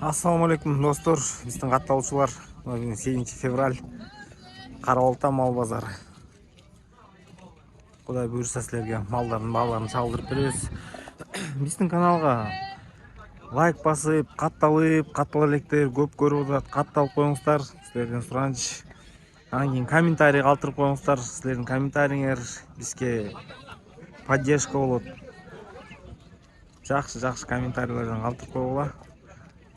Assalamu alaikum достор. Биздин катталуучулар. Бүгүн 8 февраль. Карабалта мал базары. Кудай буйрса силерге малдардын бааларын чалдырып беребиз. Биздин каналга лайк басып, каттала электер көп көрүп атат. Катталып коюңуздар. Силерден сураныч. Анан кийин комментарий калтырып коюңуздар. Силердин комментариңер бизге поддержка болот. Жакшы комментарийлерден калтырып койгула.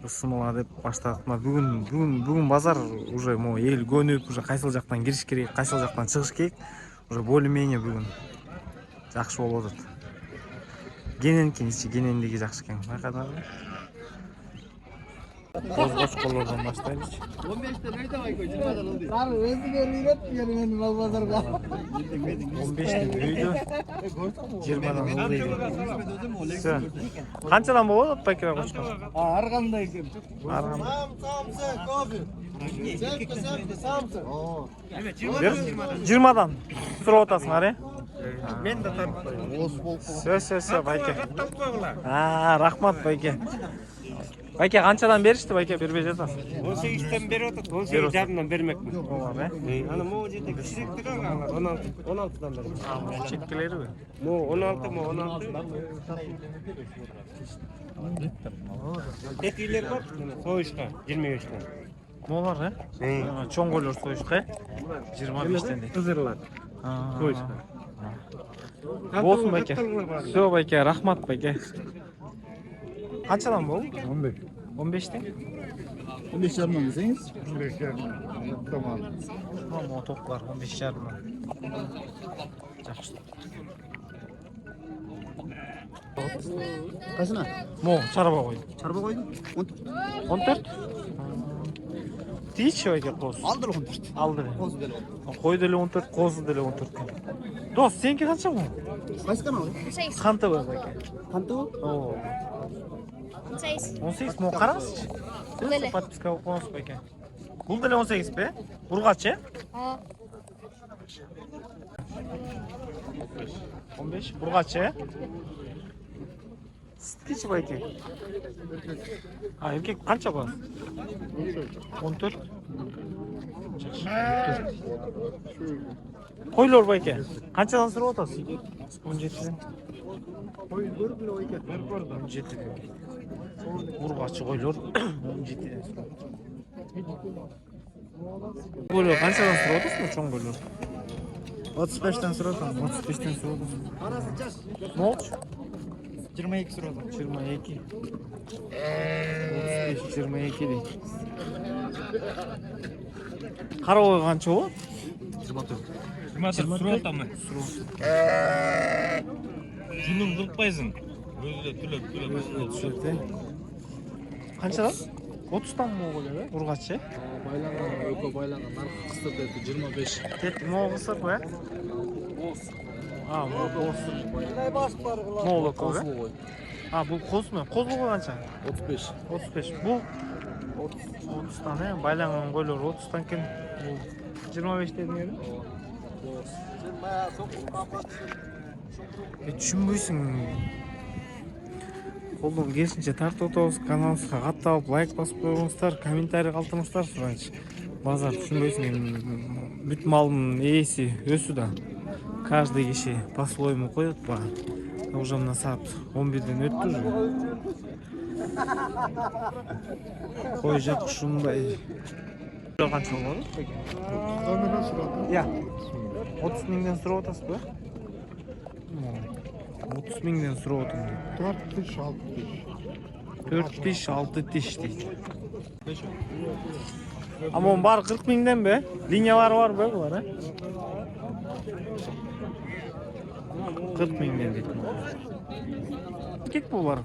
Ысымала деп баштадык. Бүгүн базар уже эл көнүп, уже кайсыл жактан кириш керек, кайсыл жактан чыгыш керек. Уже более-менее бүгүн жакшы болуп атат. Кенендиги жакшы экен. Байкадыңарбы? Козгочколордон баштайлычы. 15'te neydi var ki? Cırmadan oldu. Abi özüne üret yerine mal pazarda. 15'te büyüdü. 20'dan oldu. Все. Kançadan bolot atpayкера кочкон? Ар кандай экен? Samsa, kofi. Samsa. 20'dan. Сурап атасыңар, э? Men de tartып koyayım. Все, байке. Рахмат, байке. Байке, канчадан беришти, байке, бербей жатасың? 18'ten beri otur, 18 jarımdan vermekmi? Ооба, э? Ana mu жерде кичирээктер алар 16'dan beri. Чеккелерби? Mu 16 mu 16. Tetiler var, soyuşka 25'ten. Молар, э? Чоң койлор союшка, 25'тен дейт. Кызырлар. Soyuşka. Болсун, байке. Все, байке, рахмат, байке. Канчадан болду? 15. 15'ten? 15 yarımdan deseniz? 15 yarımdan. Tamam. Tamam, o toplar 15 yarımdan. Жақсы. Kaçına? Çaraba koydum. Çarba koydun? 14? Тиýчи байке коз. Aldı 14. Aldı. Kozu deli oldu. Koy deli 14, kozu deli 14. Dost, senki kança bu? Kaç kanal? 16. Kantı var bayke. Kantı o? Oo. 16. 18 mo qarasızçı? Deli. Подписка qo'yasiz bayke. Bul deli 18 be. Urg'achi? Ha. 15. Urg'achi? Sitkichi bayke. Ha, erkek qancha bor? 14. Qo'ylar bayke. Qanchadan so'rab o'tasiz? 17dan. Koy görüp bile o iki. 17dan. Urg'achi qo'ylar 17dan so'rab. Qo'ylar qanchadan so'rab o'tasizmi cho'ng qo'ylar? 35'ten sırasın. 35dan so'rab o'tasiz. Ne oldu? 22 sırasın. 22. 35, 22 deydi. Qara qo'y qancha o? 24. 24 surataman. Junun qilpaysiň. Özüde tülep. Düşürdi. Qanchadan? 30dan mı qo'yadi? Urg'achi? Baylangan, öko baylangan. Narx kısır dedi 25. Ketdi, mo qisir qo'ya. Ha, mo qisir. Ne baş var ulan? Mo lo'ko. Kozlu koy. Ha, bu qozmi? Qo'z qo'y qancha? 35. 35. Bu 30dan, he? Baylangan qo'ylar 30dan ken. Bu 25 dedingmi? Bayağı çok kapat. Түшүнбөйсүң. Колдон келишинче тартып отобуз. Каналыбызга катталып, лайк басып коюңуздар, комментарий калтырыңыздар. Сураныч. Базар түшүнбөйсүң. Бүт малдын ээси өсү да. Каждый киши по-своему коет багы. Уже мына саат 11ден өттү уже. Кой жак ушундай. Канча болду? Ömrüne sırasın. Я. 30 миңден сурап атасызбы? 30 миңден сурап атам. 4 diş, 6 diş. 4 тиш, 6 тиш дейт. Ama onun bari 40 миңден be? Linyalar var be bunlar, he? 40 миңден deyt. Kek bu var.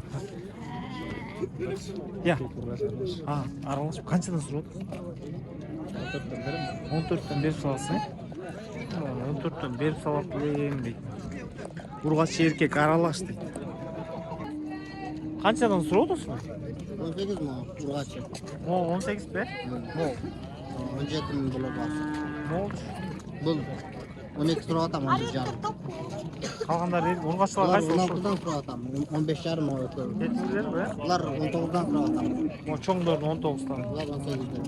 Ya. Ha, aralashıp kançadan surap? 14'ten berip salasın, he? 14'ten berip salap eleyim deyt. Urg'achi erkek aralash deyt. Kançadan surap otasın? 18 mi o? Urgaçı. O 18 be? Önce etim bulup alsın. Ne oldu? Bul. 12 sura atam 11 jarım. Қалғандары Ургачтар Ular қайсы ошо? 16'dan sura atam 15 jarım o ötüyor. Жеткилер бе? Ular 19'dan sura atam. О, чоңдордун 19тан. Ular 18'den.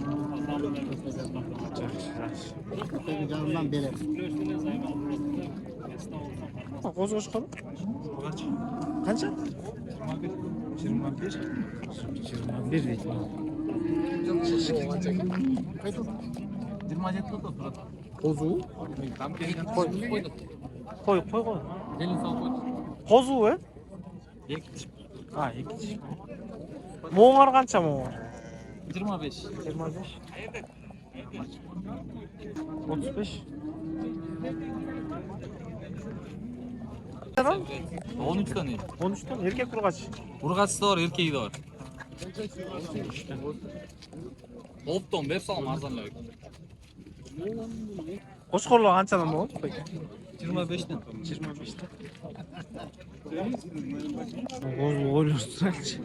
Жакшы, жакшы. 18 jarımdan beri. Козгочкор? Канча? 21. 21 дейт. 27 да турат. Козу? Там келген койду. Кой. Келин салып койду. Козу, э? А, 2. Моңар канча моңар? 25. 25. 35. 13 не. 13тан эркек ургач. Ургачысы да бар, эркеги да бар. Оптон берип салам арзанлап. Кошкорлор канчадан болот? 25тен. 25тан. Козу ойлорсаңчы.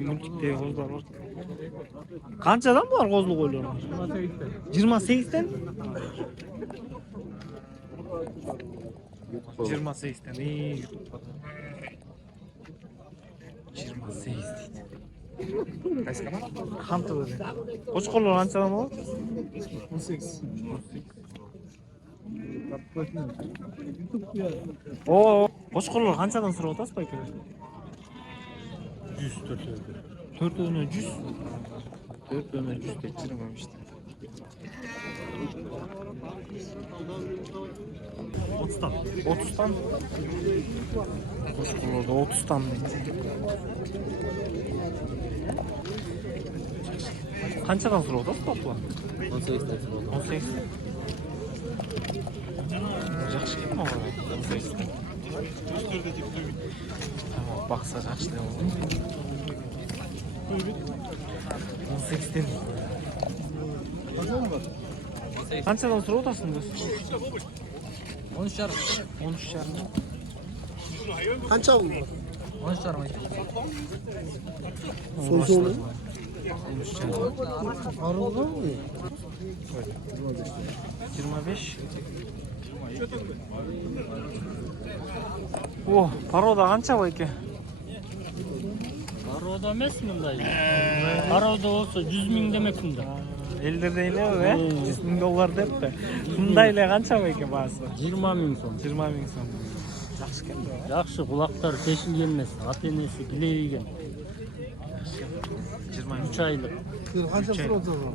Мультикте коздар бар. Канчадан булар козулук ойлор? 28тен. 28тен. 28 дейт. Кайсы канат? Хантыбы. Кошкорлор канчадан болот? 18. О, кошкорлор канчадан сурап атасыз байке? 100 4-өөне 100. 4-өөне 100 деп 25 тен. 30тан. 30тан. Кошкорлордо 30тан дейт. Канчадан сурап атасыз топтулар? 18тен. 18. Жакшы экен могу. 18. Бакса жакшы эле болот. 18тен. Канчадан сурап атасың дос? 13 жарым. 13 жарым. Kança oldu? 13 жарым айтты. Soru. 13 жарым. Arıldı mı? 25. О, порода канча байке? Арада емес мындай. Арада болса 100 000 демекмин да. Элдерде эле, $100 000 деппи. Мындай эле канча байке баасы? 20 000 сом. 20 000 сом. Жакшы экен да. Жакшы, кулактар тешилген эмес, ата-энеси килейген. 20 3 айлык. Kança sura atam?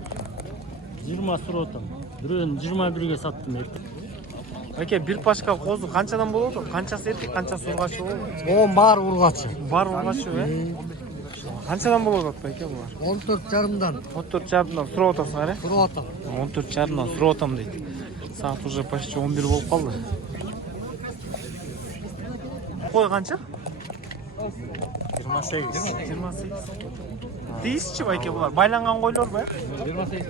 20 суротом. Бирөөнү 21ге саттым эртең. Байке, бир пачка козу канчадан болот? Канчасы эркек, канчасы ургачы болот? Oğlum бар urgaçı. Бар ургачы, Канчадан болот байке булар? 14 jarımdan 14 жарымдан сурап атасыңар, э? sura atam. 14 жарымдан сурап атам дейт. Саат уже почти 11 болуп калды. Кой канча? 28. 28. Тийишчи байке булар. Байланган койлор бе? 28.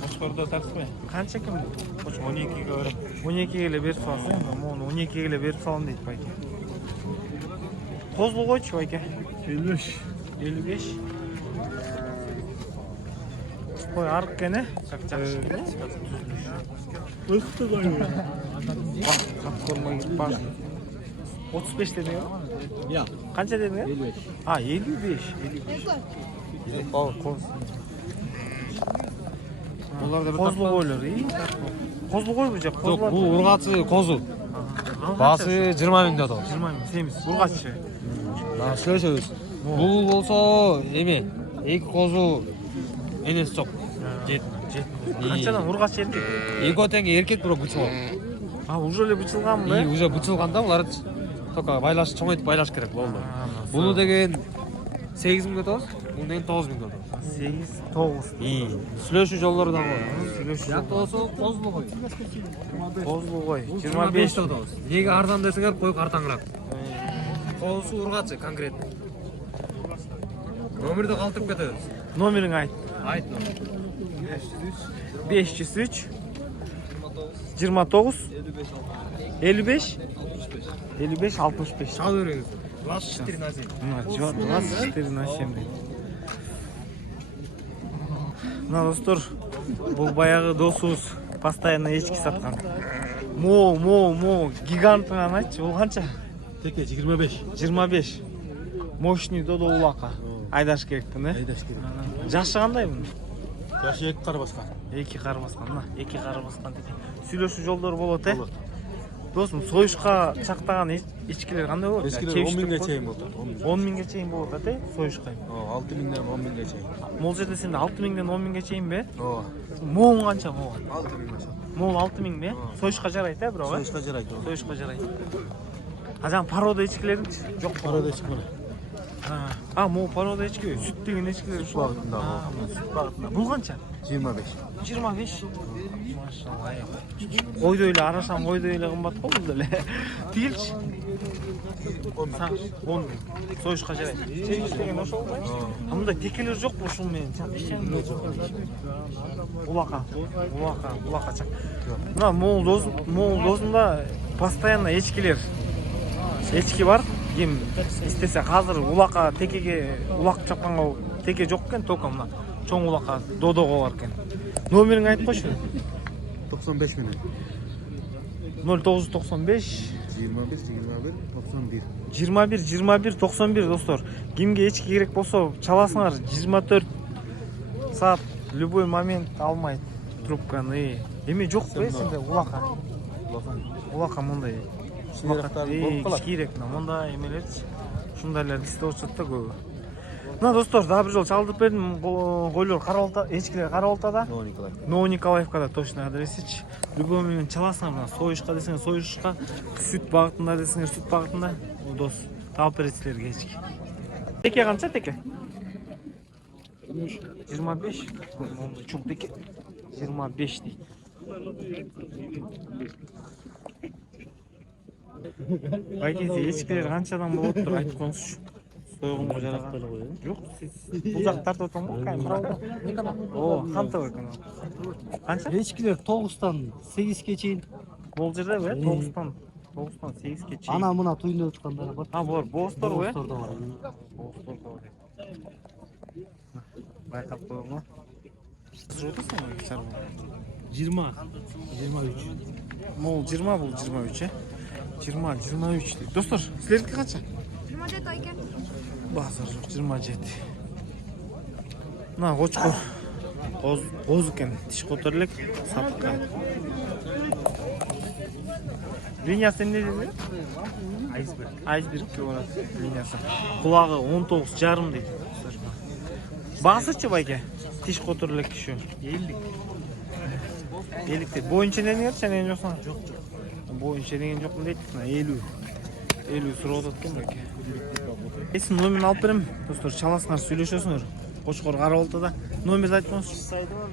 Кошкордо таксызбы? Канча экен бул? 12ге берем. 12ге эле берип салсаң, мону 12ге эле берип салам дейт байке. Козлу койчу байке. 55. 55. Кой арык экен, э? Жакшы. Өстү койду. Кат кормой бар. 35 dedin ya? Ya. Kança dedin ya? 55. Ha 55. 55. Bal koz. Bunlar da bir Kozlu koyulur iyi. Kozlu koymayacak. Жоқ, бұл ұрғасы қозу. Басы 20 000 да. 20 000 сemiz. Urgaççı. Сөз. Бұл болса эме, эки қозу энесі жоқ. Жет. Kançadan urgaç erkek. Эки отенге еркек бирок бычылган. А уже эле бычылган И бе? уже бычылганда булар только байлаш чоңойтуп байлаш керек болду. Буну деген 8 000 да, бул деген 9 000 да. 8, 9. И сүйлөшүү жолдору да бар. Yakta olsa kozlu koy. Kozlu koy. 25 25. да. Неге арзан десеңер, кой картаңыраак. Козусу ургачы конкретно. Номерди калтырып кетебиз. Номерин ayt. Айт номер. 503 29 55 55 65. Чал береңиз. 24 на 7. Мына 24 на 7 дейт. Мына достор, бул баягы досубуз постоянно эчки саткан. Мо, гигантын айтчы, бул канча? Теке 25. 25. Мощный додо улака. Айдаш керекпин, э? Айдаш керек. Жашы кандай мунун? Жашы 2 кар баскан. 2 кар баскан, мына 2 кар баскан теке. Сүйлөшүү жолдору болот, э? Досум, союшка чактаган эчкилер кандай болот? Эскилер 10 миңге чейин болот. 10 миңге чейин болот, э? Союшка. 6 миңден 10 миңге чейин. Могул жерде сенде 6 миңден 10 миңге чейин бе? Ооба. Моң канча могул? 6 миң сат. Могул 6 миң бе? Союшка жарайт, э, бирок, э? Союшка жарайт. Союшка жарайт. А жаңы порода эчкилеринчи? Жок, Парада чыкмана. могул порода эчки, сүт деген эчкилер ушул багытында. сүт багытында. Бул канча? 25. 25. Машалла. Койдой эле арашан койдой эле кымбат го бул деле. Тигилчи. 10 миң. Союшка жарайт. Чейиш деген ошол го. Мында текелер жокпу ушул менен? Улака чак. Мына могул досунда постоянно эчкилер. Эчки бар. Ким истесе азыр улака текеге улак чапканга теке жок экен, только мына чоң улака додого бар экен. Номериңди айтып койчу. 95 менен. 0995 21 91 достор. Кимге эчки керек болсо чаласыңар, 24 саат любой момент алмайт трубканы. Эме жокпу сенде улака? Улака мындай. Кичкирээк мындай эмелерчи. Ушундайлар истеп отурат да көбү. Мына достор, дагы бир жолу чалдырып бердим. Койлор Карабалта, эчкилер Карабалтада. Новониколаевкада точно адресичи. Любой момент чаласыңар, мына союшка десеңер союшка, сүт багытында десеңер сүт багытында. Дос, таап берет силерге эчки. Теке канча теке? 25. Монда чоң теке 25 дейт. Байкеси эчкилер канчадан болоптур айтып коюңузчу. Сойгонго жараган. Жок, бул жак тартып атам го камера. О, кантабы экен. Канча? Эчкилер 9-тан 8ге чейин. Бул жерде бе? 9-тан 8ге чейин. Ана мына туйнап аткандар бар. Булар боостор бе? Боосторда бар. Боосторда бар. Байкап койгонго. Жотосуң чарбы? 20, 23. Мол 20 бул 23, э? 20, 23 дейт. Достор, силердики канча? 27 экен. Базар жок, 27. Мына кочкор. Коз экен, тиш котор элек, сапка. Линиясы эмне деди? Айсбергке барат линиясы. Кулагы 19,5 дейт. Баасычы байке? Тиш котор элек киши. 50. 50 дейт. Боюнча эмне деген жоксуң? Жок. Боюнча деген жокмун дейт. 50. 50 сурап атат экен байке. Эсин номерин алып берем. Достор, чаласыңар, сүйлөшөсүңөр. Кочкор Карабалтада. Номерди айтыңызчы. Сайды бар.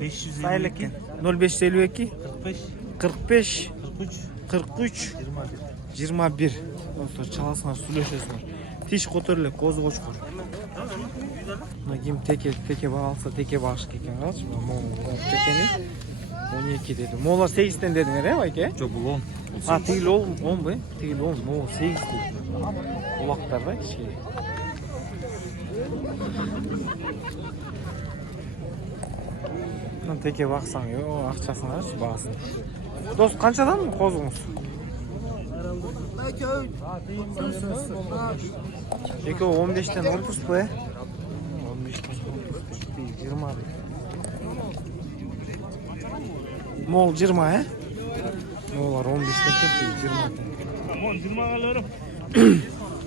552 0552 45 43 21. Достор, чаласыңар, сүйлөшөсүңөр. Тиш котор элек, козу кочкор. Мына ким теке багалса, теке багыш экен калчы. Могу текени 12 деди. Молар 8тен дедиңер, э, байке? Жок, бул 10. Тигил 10 бе? Тигил 10, могу 8 дейт. Улактар да кичине. Мына теке баксаң, акчасыңарчы баасын. Дос, канчадан козуңуз? Экөө 15тен 30 бе? 15тен 20 дейт. Мол 20, э? Молар 15тен 20. Мол 20 калырым.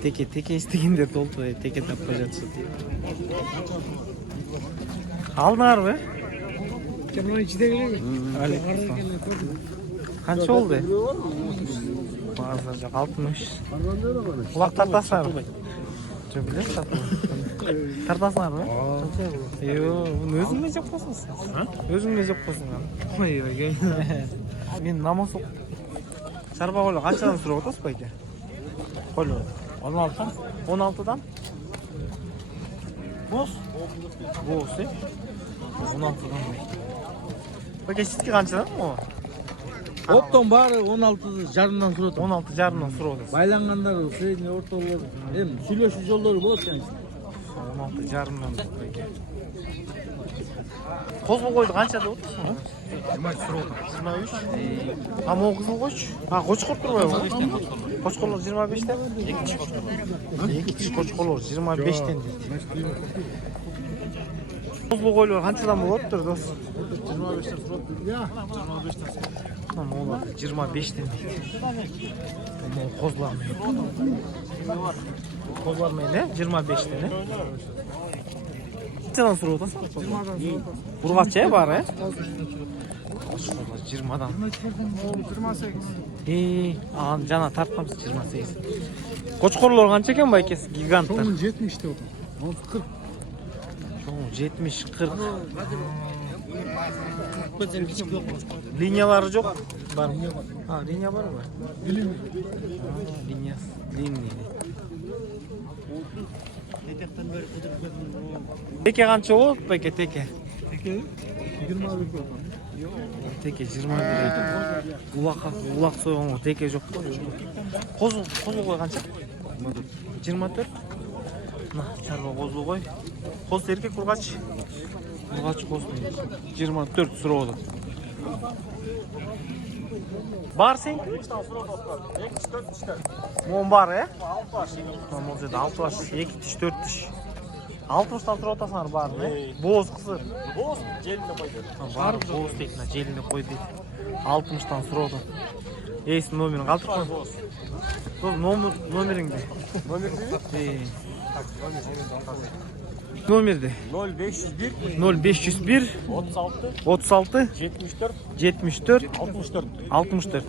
Теке истегендер толту, теке таппай жатышат. Алдыңар бе? 22-дегилеби? Канча болду? Базар жок 60. Улак тартасыңарбы? Жок, билем тартасыңарбы? Муну өзүңө жеп койсуңуз. Өзүңө жеп койсуңар. Мен намаз окуп. Чарба койло канчадан сурап атасыз байке? Койло 16дан? Боз, э? 16дан байке. Байке сизге канчадан могу? Оптон баары 16,5-дан сурап атат. 16,5-дан сурап атасыз. Байлангандар средний ортолор. Эми сүйлөшүү жолдору болот жана. 16,5-дан байке. Козу койду канча деп отурсуң? 23 сурап атам. 23. А могу кызыл койчу. А кочкор турбайбы? Кочкорлор 25тен? Экинчи кочкорлор. Экинчи кочкорлор 25тен дейт. Козу койлор канчадан болоптур, дос? 25'ten surat dedi ya. 25'ten. Могу 25тен дейт. Могу козулар менен. Козулар менен 25тен, Канчадан сурап атасың? 20'dan surat. Ургачы бар, Кочкорлор 20дан. 28. Аны жана тартканбыз 28. Кочкорлор канча экен байкеси? Гиганттар. 70 деп отам. 40. Чоң 70, 40. Линиялары жок бар. А, линия барбы? Линия длинный. Теке канча болот, байке теке? 21 деп отам. Теке 21. Улак сойгонго теке жок. Козу кой канча? 24. На, чарба козу кой. Коз эркек ургач. Ургач коз 24 сурап атат. Бар сен? 2-4 тиштер. Мон бар, Мон жерде 6 баш, 2 тиш, 4 тиш. 60-тан сурап атасыңар барын, Боз кызыр. Боз желинде койду. Бар, боз дейт, желинде кой дейт. 60-тан сурап атат. Эйсин номерин калтырып кой. Номериңди. Номерди? Номерди. 0501 0501 36 74 74 64. 64.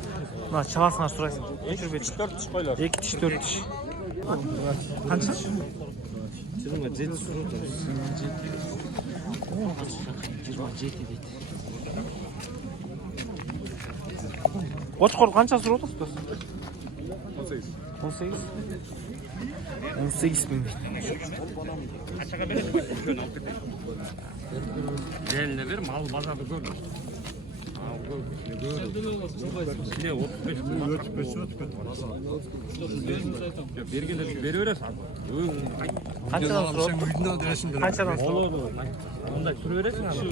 Мына чаласыңар сурайсың. 2-4 тиш койлор. 2 тиш, 4 тиш. Канча? 27 сурап. 27 дейт. Кочкор канча сурап атасыз, дос? 18. 18 миң. Желине бер, мал базарды көр. Ne 35 mi? 35. Bergeler beri veresin. Канчадан сурап? Канчадан сурап? Онда сүрө бересиң аны.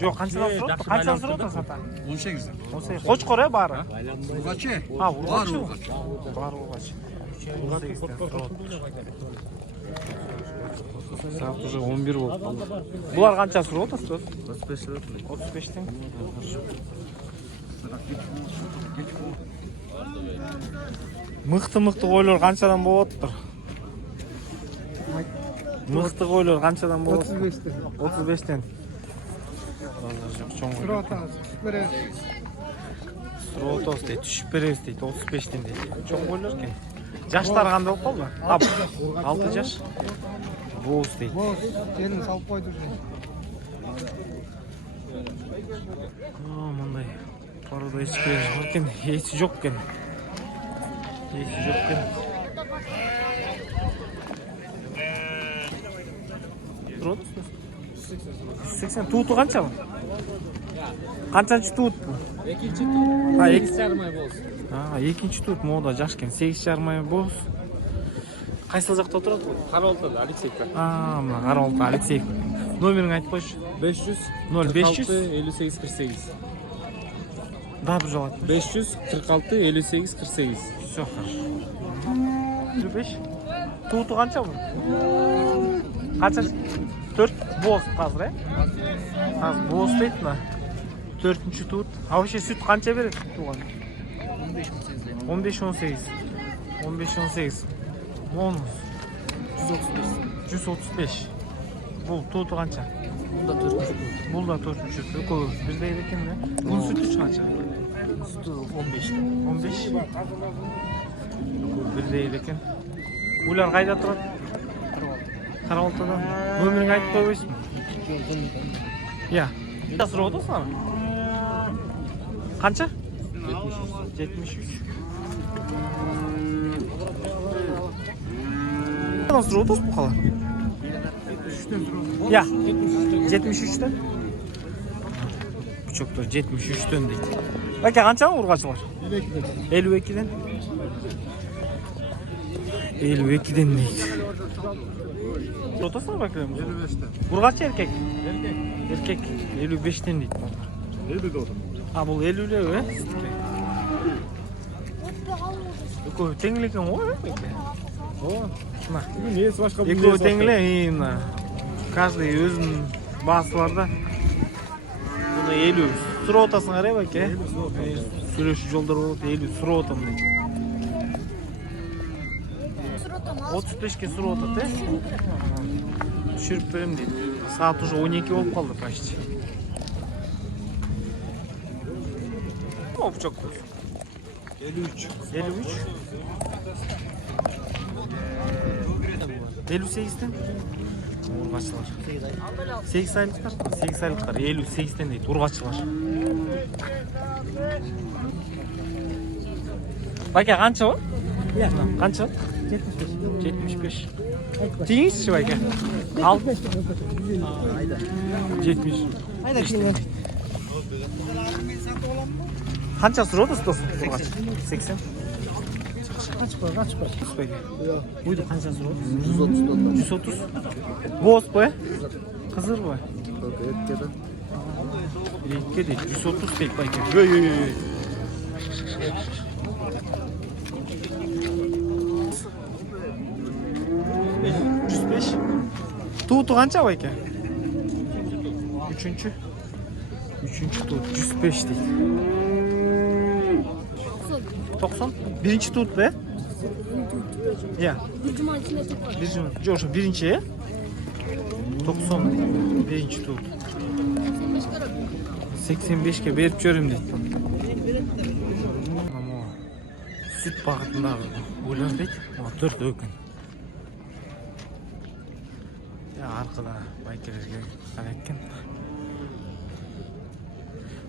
Жок, канчадан сурап? Канчадан сурап атасың ата? 18'den. 18. Кочкор бары? Urgaçı. А, ургачы. Urgaç. Бар ургачы. 18'ден сурап. Саат уже 11 болду. Булар канча сурап атасыз, дос? 35 сурап. 35тен. Мыкты койлор канчадан болоптур? Мыкты койлор канчадан болот? 35'ten. 35тен. Surat az. Böyle. Суротос дейт, түшүп беребиз дейт, 35тен дейт. Чоң койлор экен. Жаштары кандай болуп калды? 6 жаш. Боз дейт. Boz. Gelin salıp koydur. Мындай парада эч бир бар экен, эчи жок экен. Суротос? 80 тууту канча? Канчанчы туут? Экинчи туут. А, 8,5 ай болсун. Экинчи туут мода жаш экен, 8,5 ай боз. Кайсыл жакта отурат? Караолтада Алексеевка. Мына Караолто Алексеев. Номериңди айтып койчу. 500 0500 58 48. Да, бир жолу айт. 546 58 48. Всё хорошо. 5. Тууту канча бу? Канча? 4 боз азыр, Азыр боз дейт мына. 4-чү туут. А вообще сүт канча берет туган? 15-18. 15-18. Монус. 135. Бул тууту канча? Бул да 4-чү. Экөө бирдей экен да. Бунун сүтү канча? Sütü 15. 15. Бирдей экен. Улар кайда турат? Караолтода. Номериңди айтып койбойсуңбу? Я. Канча сурап атасың? Канча? 73. Канчадан сурап атасыз бу кала? 73тен сурап. Я. 73тен. Бучоктор 73тен дейт. Баке канча ургачы бар? 52ден. 52ден дейт. Отасың ба келем? 55'te. Ургачы эркек. Эркек 55'тен дейт. 50 doğdum. А бул 50 э? Экөө тең эле экен го? O. Мына. Neyse başka bir Экөө тең эле, мына. Каждый өзүнүн баасы бар да. Муну 50 сурап атасыңар э, байке? Сүрөшүү жолдор болот, 50 сурап атам дейт. 35ке сурап атат, э? Түшүрүп берем дейт. Саат уже 12 болуп калды почти. Опчок. 53. 58'ten urgaçılar. 8 aylıklar, 8 aylıklar 58'ten deydi urgaçılar. Bayka kança o? Kança? 75. Tiyiniz bayka? Al. 70. Kança sırada tutasın urgaç? 80. Kaç para? Buydu kança sırada? 130. Boz bu. Kızır bu. Etke değil. 130 değil bayka. 105. Tuğutu kança bayka? Üçüncü tuğut 105 değil. 90. Birinci tuğut be? Ya. Birinci ya. 90 değil. Birinci tuğut. 85'ke berip görüm deydi. Ama süt bağıtınдағы ойлар deydi. 4 ökün. Ya arkada baykelerge qarayotgan.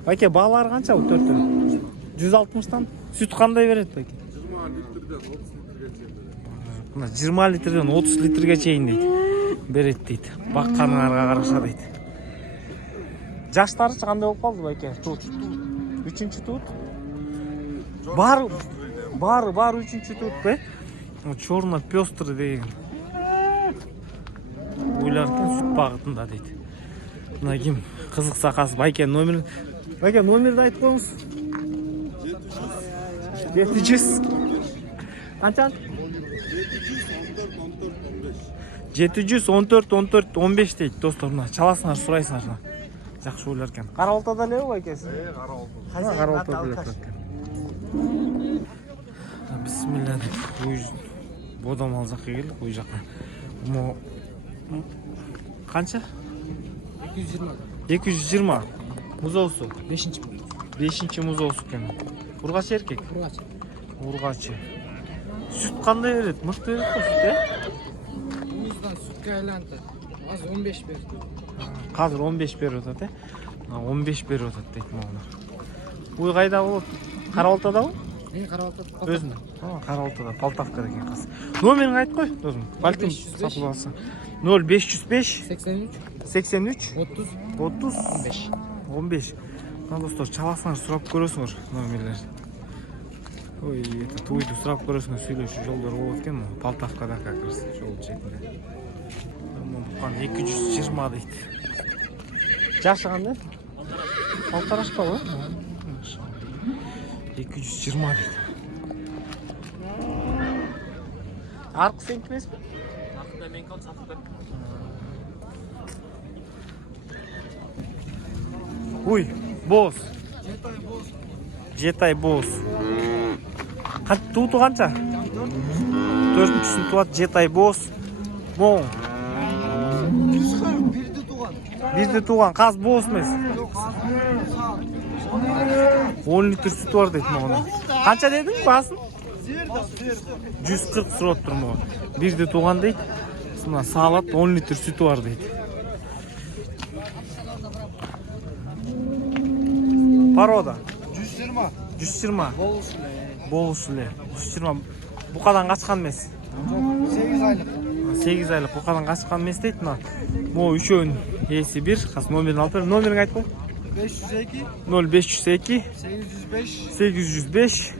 Bayke bağlar qancha bu 4 ökün? 160'dan süt qanday beredi bayke? 20 litrden 30 litrге чейин дейт. Берет дейт. Бакканыңарга караша дейт. Жаштары кандай болуп калды байке? Тут. 3-чү тут. Бар 3-чү тут бе? Чорно пёстрый деген. Ойларкен сүт багытында дейт. Мына ким кызыкса каз байке номер. Байке номерди айтып коюңуз. 700. Канча? 714-14-15 дейт достор. Мына чаласыңар, сурайсыңар. Жакшы ойлар экен. Кара Алтада элеби байкеси? Кара Алтада эле экен. Бисмилlah деп ой бодамал жакка келдик, ой жакка. Мо канча? 220. Музоосу 5-чи музоосу экен. Ургач эркек? Ургачы. Süt кандай берет? Мыкты берет го süt, э? Muzdan süt айланды. Az 15 berdi. Қазір 15 беріп атат, 15 беріп атат дейт мына. Ой қайда болот? Қараалтада ғой? Қараалтада. Өзүң. Қараалтада, Полтавка деген қыз. Номерін айт қой, досым. Балким сатып алсаң. 0505 83 30 15. Мына достор, чаласыңар, сурап көрөсүңөр номерлер. Ой, тойду сурап көрөсүңөр, сүйлөшүү жолдор болот экен. Полтавкада как раз жол четинде. Бұқан 220 дейді. Жашы қандай? Алтарашпа ғой? 220 дейді. Арқы сенікі емес пе? Ақында мен қалып сатып беріп. Ой, боз. Жетай боз. Туыты қанша? 4-шісін туат жетай боз. Моң. Бизде туған қаз боз емес. 10 литр сүт бар дейді маған. Қанша дедің басын? 140 сұрап тұр маған. Бизде туған дейді. Сына салат 10 литр сүт бар дейді. Порода. 120. Болушыле. 120. Бұқадан қашқан емес. 8 айлық. 8 айлық бұқадан қашқан емес дейді мына. Мо үшеуін есі бір. Қас номерін алып бер. Номерін айтып қой. 502 0502 805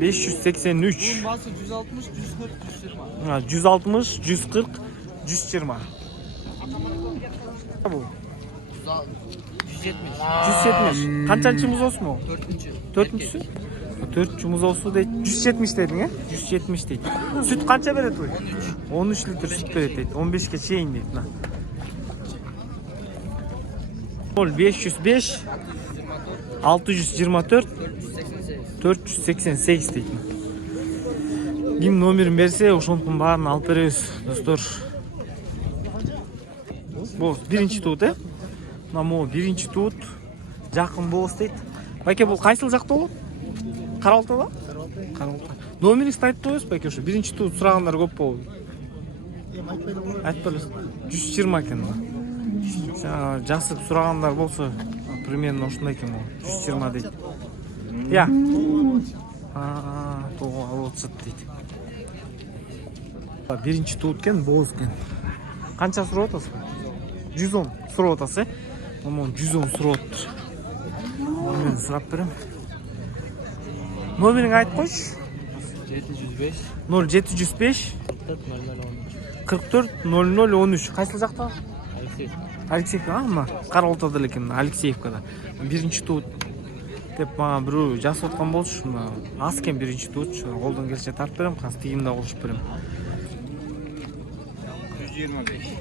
583. Bası 160 140 120. 160 140 120. Bu. 170. 170. Kançanчы музоосу mu? 4-cüsü. 4 muzoosu deydi. 170 dedin ya? 170 deydi. Süt kança berет bu? 13 litre süt berет deydi. 15'ke çeyin deydi. 505 624 488 deydi. Kim номерин берсе, ошонун баарын алып беребиз, достор. Bu birinci tuğut e? Mamo birinci tuğut. Жақын болыс дейт. Байке бұл қайсыл жақта болады? Қаралтыда? Қаралты. Номеріңізді айтып қойыңыз байке ушу. Биринчи туут сурағандар көп болду. Айтпайлы. 120 екен. Жақсы сурағандар болса, примерно ушундай экен бул. 120 дейт. Я. Тоо алып атышат дейт. Биринчи туут экен, болус экен. Канча сурап атасыз? 110 сурап атасыз, э? Мамон 110 сурап атыптыр. Мен сурап берем. Номеріңді айтып қойшы. 0705 44 0013. Қайсыл жақта? Алексеевка, ма? Қараолтада екен, Алексеевкада. Биринчи туут деп маған бирөө жасап аткан болчу. Аз экен биринчи туут. Колдон келсе тартып берем, казыр тигимде кошуп берем.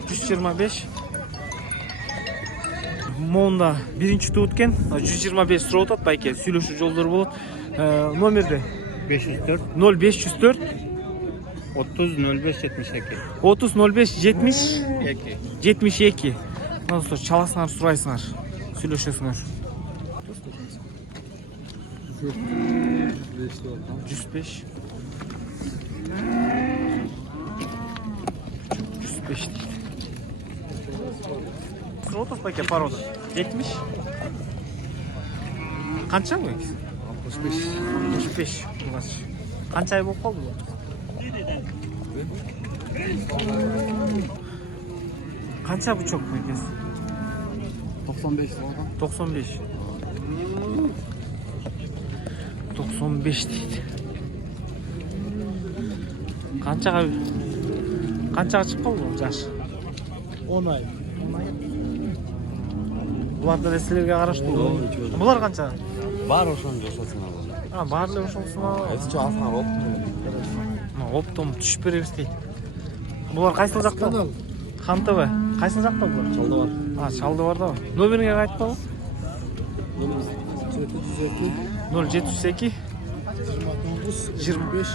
125. Монда биринчи туут экен, 125 сурап атат байке, сүйлөшүү жолдору болот. Номерде 504 0504 30 05 72. 30 05 72. Достор, чаласыңар, сурайсыңар, сүйлөшөсүңөр. 105. 105 дейді. Суротос байке порода. 70. Канча бу? 65. Канча ай болуп калды бу? Канча бучок байкес? 95 95. 95 дейді. Канчага чыгып калды бул жаш? 10 ай. Буларда да силерге караштуу. Булар канча? Бар ошону жашасың алып. Баарлыгы ошонусуна. Эсче асыңар оп. Оптом түшүп беребиз дейт. Булар кайсыл жакта? Хантыбы. Кайсыл жакта булар? Чалдыбар. Чалдыбарда. Номериңе айтпабы? 072 25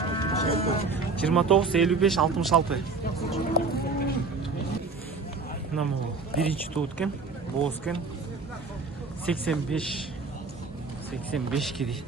29 55 66. Мына биринчи туут экен, боос экен. 85 ке дейт.